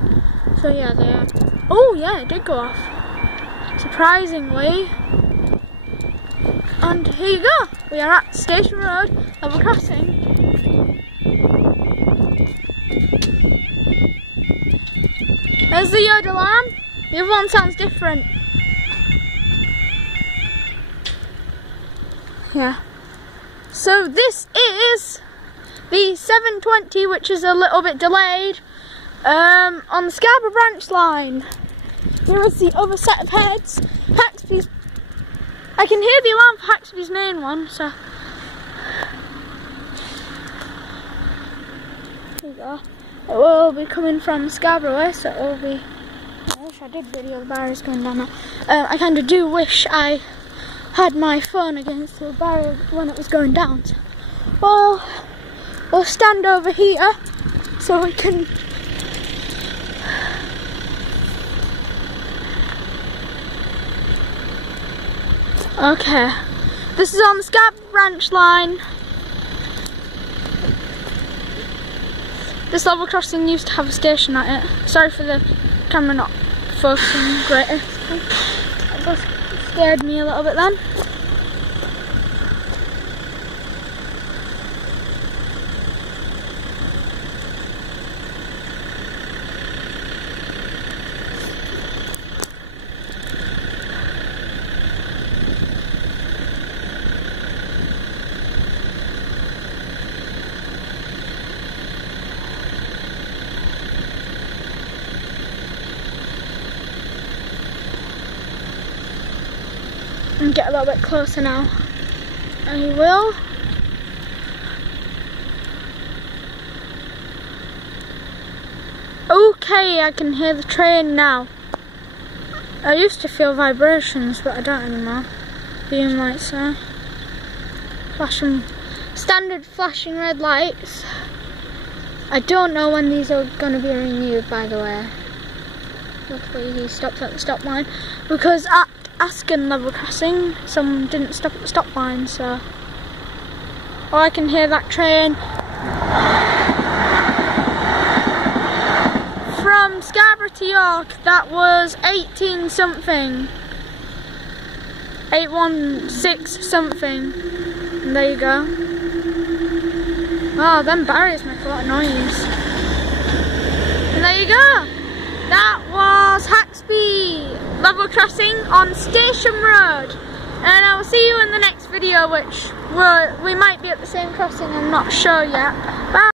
So yeah, they are. Oh yeah, it did go off. Surprisingly. And here you go. We are at Station Road, level crossing. There's the yodel alarm. The other one sounds different. Yeah. So this is the 720, which is a little bit delayed, on the Scarborough branch line. Here is the other set of heads. Haxby's. I can hear the alarm for Haxby's main one, so. There you go. It will be coming from Scarborough way, so it will be. I wish I did video the barriers going down there. I kind of do wish I had my phone against the barrier when it was going down. So, well, we'll stand over here so we can. Okay, this is on the Scarborough branch line. This level crossing used to have a station at it. Sorry for the camera not focusing great. That scared me a little bit then. And get a little bit closer now. I will. Okay, I can hear the train now. I used to feel vibrations, but I don't anymore. Being lights there. Flashing, standard flashing red lights. I don't know when these are going to be renewed, by the way. Luckily he stopped at the stop line, because at Asken level crossing, some didn't stop at the stop line, so. Oh, I can hear that train from Scarborough to York. That was 18 something, 816 something. And there you go. Oh, them barriers make a lot of noise. And there you go. That was Haxby level crossing on Station Road, and I will see you in the next video, which we might be at the same crossing, I'm not sure yet. Bye.